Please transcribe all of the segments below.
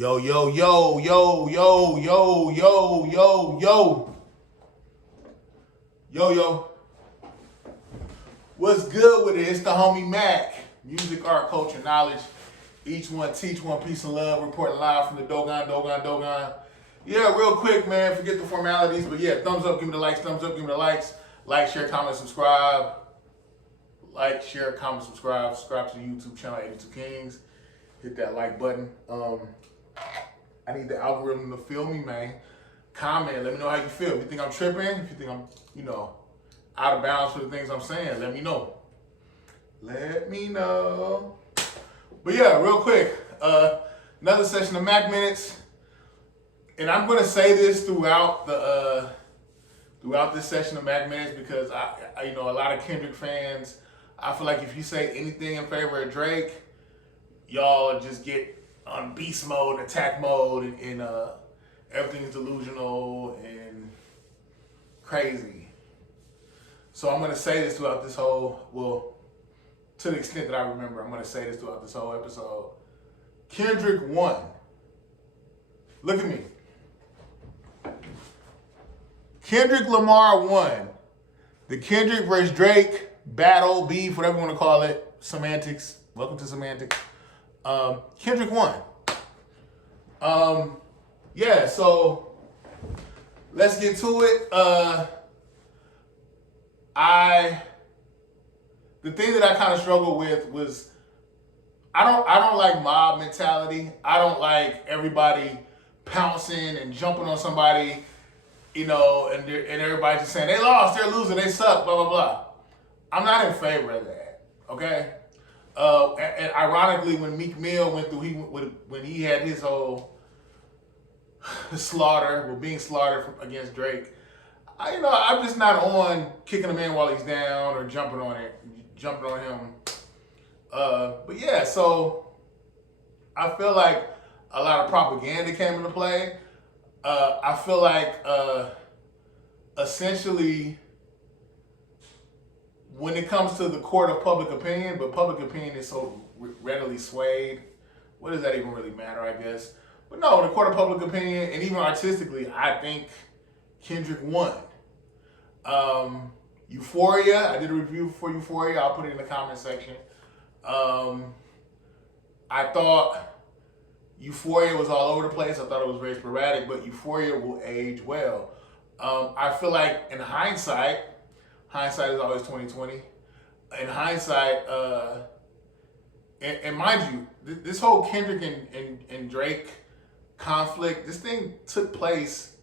Yo, yo, yo, yo, yo, yo, yo, yo, yo. Yo, yo. What's good with it? It's the homie MACK. Music, art, culture, knowledge. Each one teach one piece of love. Reporting live from the Dogon. Yeah, real quick, man. Forget the formalities. But yeah, thumbs up, give me the likes. Thumbs up, give me the likes. Like, share, comment, subscribe. Like, share, comment, subscribe. Subscribe to the YouTube channel, 82 Kings. Hit that like button. I need the algorithm to feel me, man. Comment, let me know how you feel. If you think I'm tripping, if you think I'm, out of bounds for the things I'm saying, let me know. Let me know. But yeah, real quick, another session of Mac Minutes. And I'm gonna say this throughout this session of Mac Minutes because I a lot of Kendrick fans, I feel like if you say anything in favor of Drake, y'all just get on beast mode, attack mode, and everything's delusional and crazy. So I'm gonna say this throughout this whole, to the extent that I remember, I'm gonna say this throughout this whole episode. Kendrick won. Look at me. Kendrick Lamar won. The Kendrick versus Drake battle, beef, whatever you want to call it, semantics. Welcome to semantics. Kendrick won. Yeah, so let's get to it. The thing that I kind of struggled with was I don't like mob mentality. I don't like everybody pouncing and jumping on somebody, and everybody just saying they lost, they're losing, they suck, blah blah blah. I'm not in favor of that. Okay. And ironically, when Meek Mill went through, when he had his whole being slaughtered against Drake, I'm just not on kicking a man while he's down or jumping on him. But yeah, so I feel like a lot of propaganda came into play. I feel like essentially, when it comes to the court of public opinion, but public opinion is so readily swayed, what does that even really matter, I guess? But no, in the court of public opinion, and even artistically, I think Kendrick won. Euphoria, I did a review for Euphoria, I'll put it in the comment section. I thought Euphoria was all over the place, I thought it was very sporadic, but Euphoria will age well. I feel like in hindsight is always 20/20. In hindsight, and mind you, this whole Kendrick and Drake conflict, this thing took place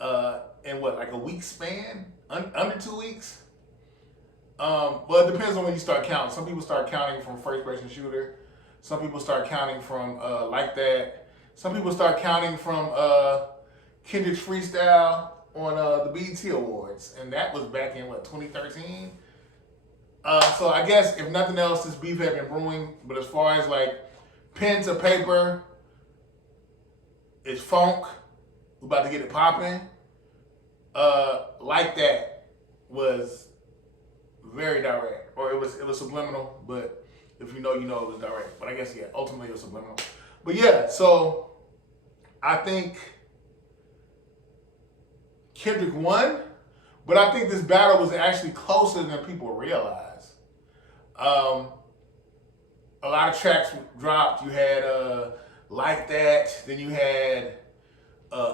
in like a week span, under 2 weeks. Well, it depends on when you start counting. Some people start counting from first person shooter. Some people start counting from Like That. Some people start counting from Kendrick's freestyle on the BET Awards, and that was back in 2013. So I guess if nothing else, this beef had been brewing. But as far as like pen to paper, it's funk. We're about to get it popping. Like That was very direct, or it was subliminal. But if you know, it was direct. But I guess ultimately it was subliminal. But yeah, so I think Kendrick won, but I think this battle was actually closer than people realize. A lot of tracks dropped. You had Like That, then you had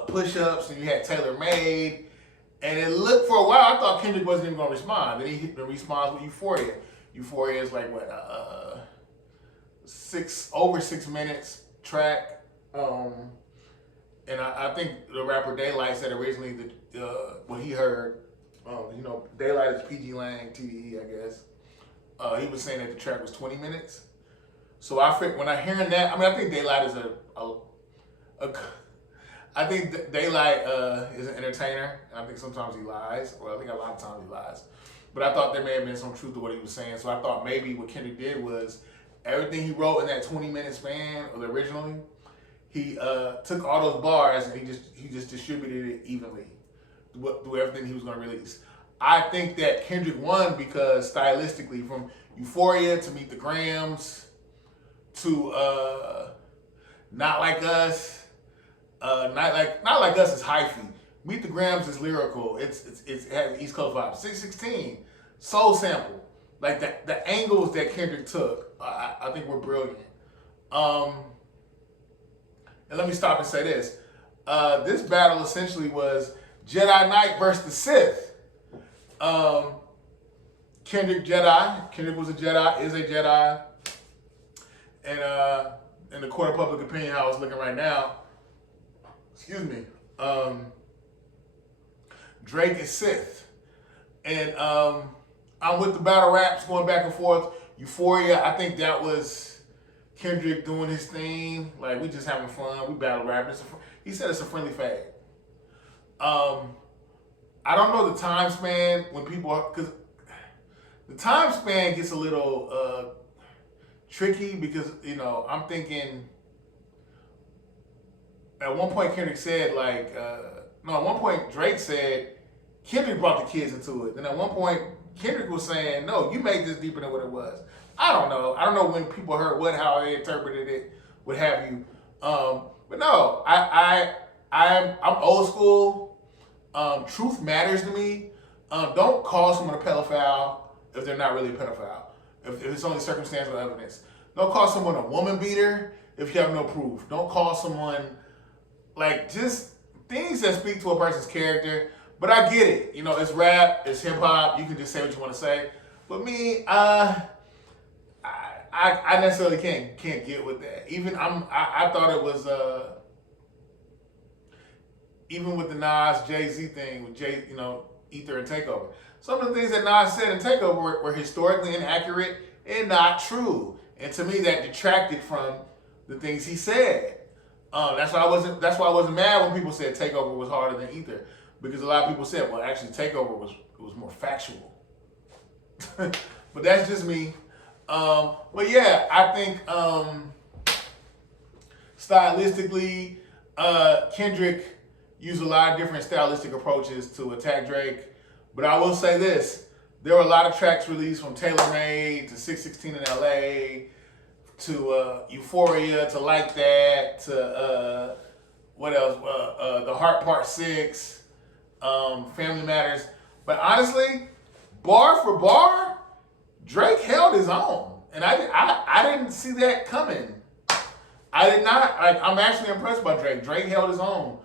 Push-Ups, and you had Tailor Made, and it looked for a while, I thought Kendrick wasn't even going to respond. Then he hit the response with Euphoria. Euphoria is like over 6 minutes track. And I think the rapper Daylight said originally that when he heard, Daylight is PG Lang, TDE, I guess. He was saying that the track was 20 minutes. So when I hearing that, I think Daylight is I think Daylight is an entertainer. And I think sometimes he lies, or I think a lot of times he lies. But I thought there may have been some truth to what he was saying. So I thought maybe what Kendrick did was everything he wrote in that 20-minute span, or originally, he took all those bars and he just distributed it evenly through everything he was going to release. I think that Kendrick won because stylistically, from Euphoria to Meet the Grams to Not Like Us. Not Like Us is hyphy. Meet the Grams is lyrical. It has East Coast vibes. 616, soul sample. Like the angles that Kendrick took, I think were brilliant. And let me stop and say this. This battle essentially was Jedi Knight versus the Sith. Kendrick Jedi. Kendrick was a Jedi, is a Jedi. And in the court of public opinion, how it's looking right now, excuse me, Drake is Sith. And I'm with the battle raps going back and forth. Euphoria, I think that was Kendrick doing his thing. Like, we just having fun. We battle rapping. He said it's a friendly fade. I don't know the time span when people, because the time span gets a little tricky because, you know, I'm thinking at one point Kendrick said at one point Drake said Kendrick brought the kids into it. Then at one point Kendrick was saying, no, you made this deeper than what it was. I don't know. I don't know when people heard how they interpreted it, what have you. But no, I'm old school. Truth matters to me. Don't call someone a pedophile if they're not really a pedophile. If it's only circumstantial evidence. Don't call someone a woman beater if you have no proof. Don't call someone, like, just things that speak to a person's character. But I get it. You know, it's rap, it's hip hop. You can just say what you want to say. But me, I necessarily can't get with that. Even I thought it was even with the Nas Jay-Z thing with Ether and Takeover. Some of the things that Nas said in Takeover were historically inaccurate and not true. And to me, that detracted from the things he said. That's why I wasn't mad when people said Takeover was harder than Ether, because a lot of people said, well, actually Takeover was more factual. But that's just me. But yeah, I think stylistically, Kendrick used a lot of different stylistic approaches to attack Drake. But I will say this, there were a lot of tracks released from Taylor Made to 616 in LA to Euphoria to Like That to what else? The Heart Part 6, Family Matters. But honestly, bar for bar, Drake held his own. And I didn't see that coming. I did not. I'm actually impressed by Drake. Drake held his own.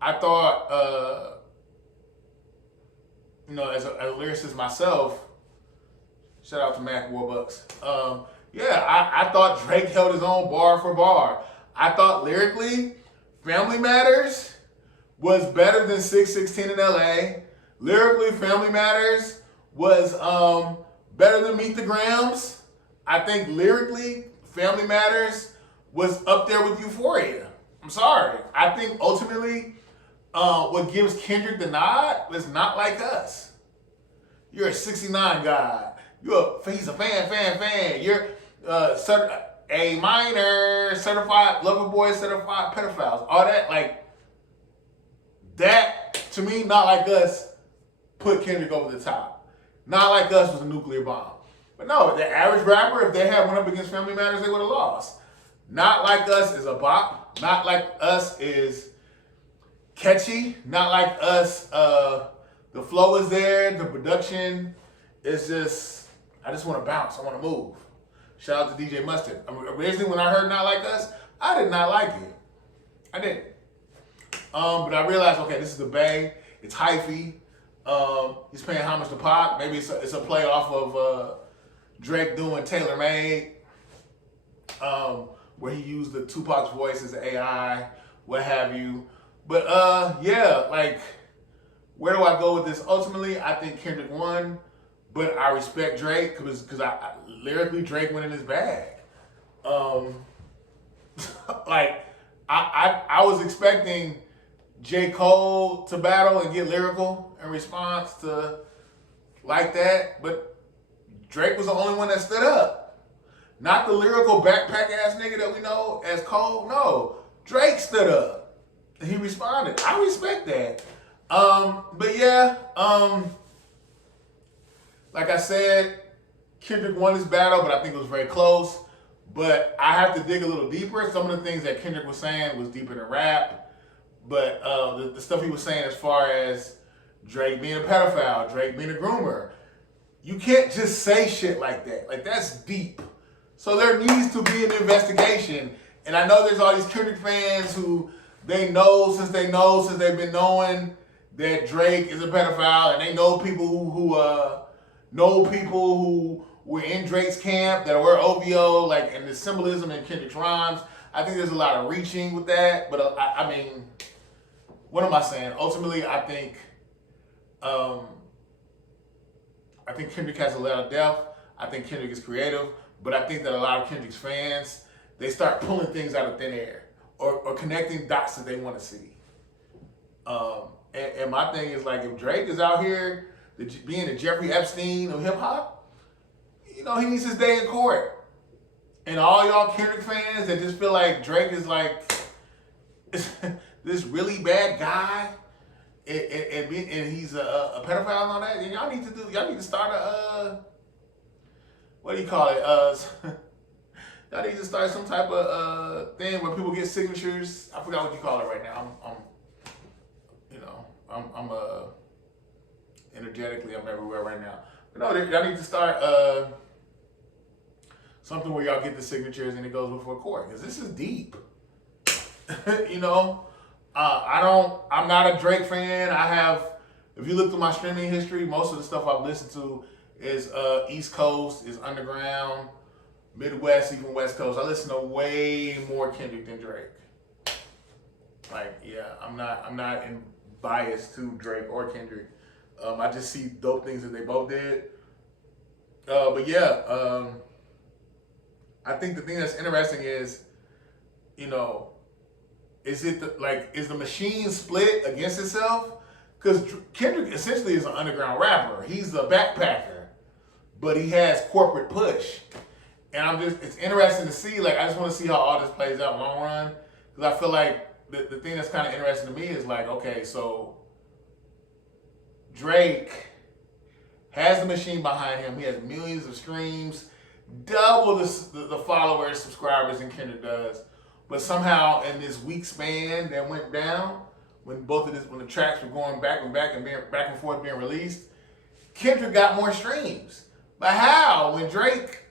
I thought, as a lyricist myself, shout out to MACK Warbucks. I thought Drake held his own bar for bar. I thought lyrically, Family Matters was better than 616 in LA. Lyrically, Family Matters was better than Meet the Grams. I think lyrically, Family Matters was up there with Euphoria. I'm sorry. I think ultimately, what gives Kendrick the nod was Not Like Us. You're a 69 guy. He's a fan. You're A minor, certified lover boy, certified pedophiles. All that, that to me, Not Like Us put Kendrick over the top. Not Like Us was a nuclear bomb. But no, the average rapper, if they had went up against Family Matters, they would have lost. Not Like Us is a bop. Not Like Us is catchy. Not Like Us, the flow is there, the production is just, I just want to bounce, I want to move. Shout out to DJ Mustard. Originally when I heard Not Like Us, I did not like it. I didn't. But I realized, okay, this is the Bay, it's hyphy. He's paying homage to Pac. Maybe it's a play off of Drake doing Taylor Made, where he used the Tupac's voice as AI, what have you. But where do I go with this? Ultimately, I think Kendrick won, but I respect Drake because lyrically Drake went in his bag. I was expecting J. Cole to battle and get lyrical in response to Like That, but Drake was the only one that stood up. Not the lyrical backpack ass nigga that we know as Cole. No, Drake stood up and he responded. I respect that. Like I said, Kendrick won this battle, but I think it was very close. But I have to dig a little deeper. Some of the things that Kendrick was saying was deeper than rap. But the stuff he was saying as far as Drake being a pedophile, Drake being a groomer, you can't just say shit like that. Like, that's deep. So there needs to be an investigation. And I know there's all these Kendrick fans who they know since they've been knowing that Drake is a pedophile, and they know people who were in Drake's camp that were OVO, like, and the symbolism in Kendrick's rhymes. I think there's a lot of reaching with that, but I mean, what am I saying? Ultimately, I think Kendrick has a lot of depth. I think Kendrick is creative, but I think that a lot of Kendrick's fans, they start pulling things out of thin air or connecting dots that they want to see. And my thing is, like, if Drake is out here being the Jeffrey Epstein of hip hop, he needs his day in court. And all y'all Kendrick fans that just feel like Drake is like this really bad guy, and he's a pedophile and all that, then y'all need to start a what do you call it? Y'all need to start some type of thing where people get signatures. I forgot what you call it right now. I'm energetically, I'm everywhere right now. But no, y'all need to start something where y'all get the signatures and it goes before court, because this is deep. I'm not a Drake fan. If you look through my streaming history, most of the stuff I've listened to is East Coast, is underground, Midwest, even West Coast. I listen to way more Kendrick than Drake. Like, yeah, I'm not biased to Drake or Kendrick. I just see dope things that they both did. But yeah, I think the thing that's interesting is, is the machine split against itself? Because Kendrick essentially is an underground rapper. He's a backpacker, but he has corporate push. And it's interesting to see, like, I just want to see how all this plays out long run. Because I feel like the thing that's kind of interesting to me is, like, okay, so Drake has the machine behind him. He has millions of streams, double the followers, subscribers than Kendrick does. But somehow in this week span that went down, when the tracks were going back and forth being released, Kendrick got more streams. But how? When Drake,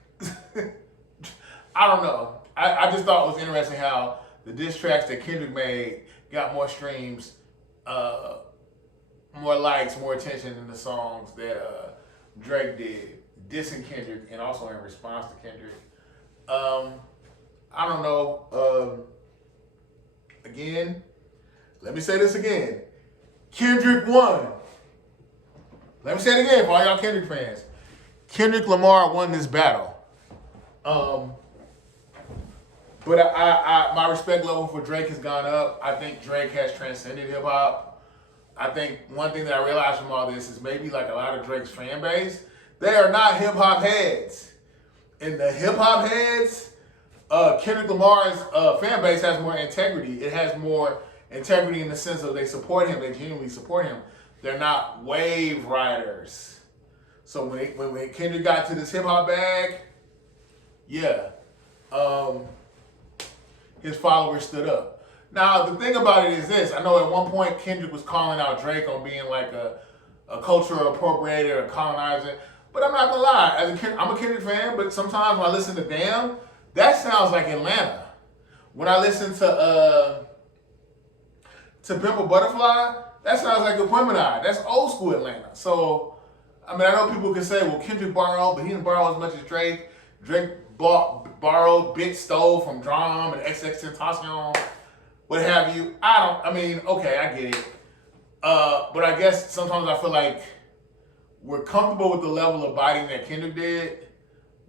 I don't know. I just thought it was interesting how the diss tracks that Kendrick made got more streams, more likes, more attention than the songs that Drake did, dissing Kendrick and also in response to Kendrick. I don't know. Again, let me say this again. Kendrick won. Let me say it again for all y'all Kendrick fans. Kendrick Lamar won this battle. But my respect level for Drake has gone up. I think Drake has transcended hip hop. I think one thing that I realized from all this is maybe like a lot of Drake's fan base, they are not hip hop heads. And the hip hop heads, Kendrick Lamar's fan base has more integrity. It has more integrity in the sense of they support him, they genuinely support him. They're not wave riders. So when Kendrick got to this hip hop bag, yeah, his followers stood up. Now the thing about it is this: I know at one point Kendrick was calling out Drake on being like a cultural appropriator, a colonizer. But I'm not gonna lie, I'm a Kendrick fan, but sometimes when I listen to Damn, that sounds like Atlanta. When I listen to Pimp a Butterfly, that sounds like Aquemini. That's old school Atlanta. So, I mean, I know people can say, well, Kendrick borrowed, but he didn't borrow as much as Drake. Drake borrowed, stole from Drum and XXXTentacion, what have you. Okay, I get it. But I guess sometimes I feel like we're comfortable with the level of biting that Kendrick did,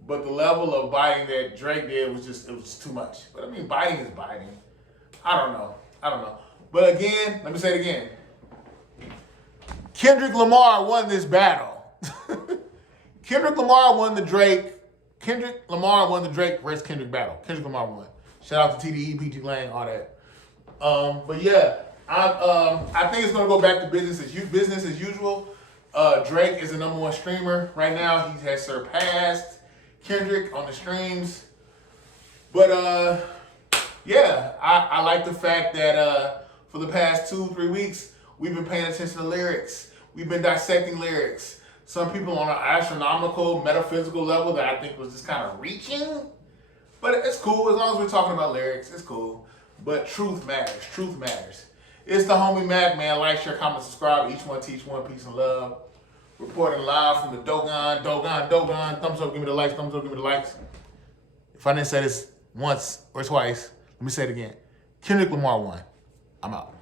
but the level of biting that Drake did was too much. But I mean, biting is biting. I don't know. But again, let me say it again. Kendrick Lamar won this battle. Kendrick Lamar won the Drake versus Kendrick battle. Kendrick Lamar won. Shout out to TDE, PG Lang, all that. But yeah, I think it's gonna go back to business as usual. Drake is the #1 streamer right now. He has surpassed Kendrick on the streams. But yeah, I like the fact that for the past 2-3 weeks, we've been paying attention to lyrics. We've been dissecting lyrics. Some people on an astronomical, metaphysical level that I think was just kind of reaching. But it's cool. As long as we're talking about lyrics, it's cool. But truth matters. Truth matters. It's the homie Mac, man. Like, share, comment, subscribe. Each one teach one. Peace and love. Reporting live from the Dogon. Thumbs up, give me the likes. Thumbs up, give me the likes. If I didn't say this once or twice, let me say it again. Kendrick Lamar won. I'm out.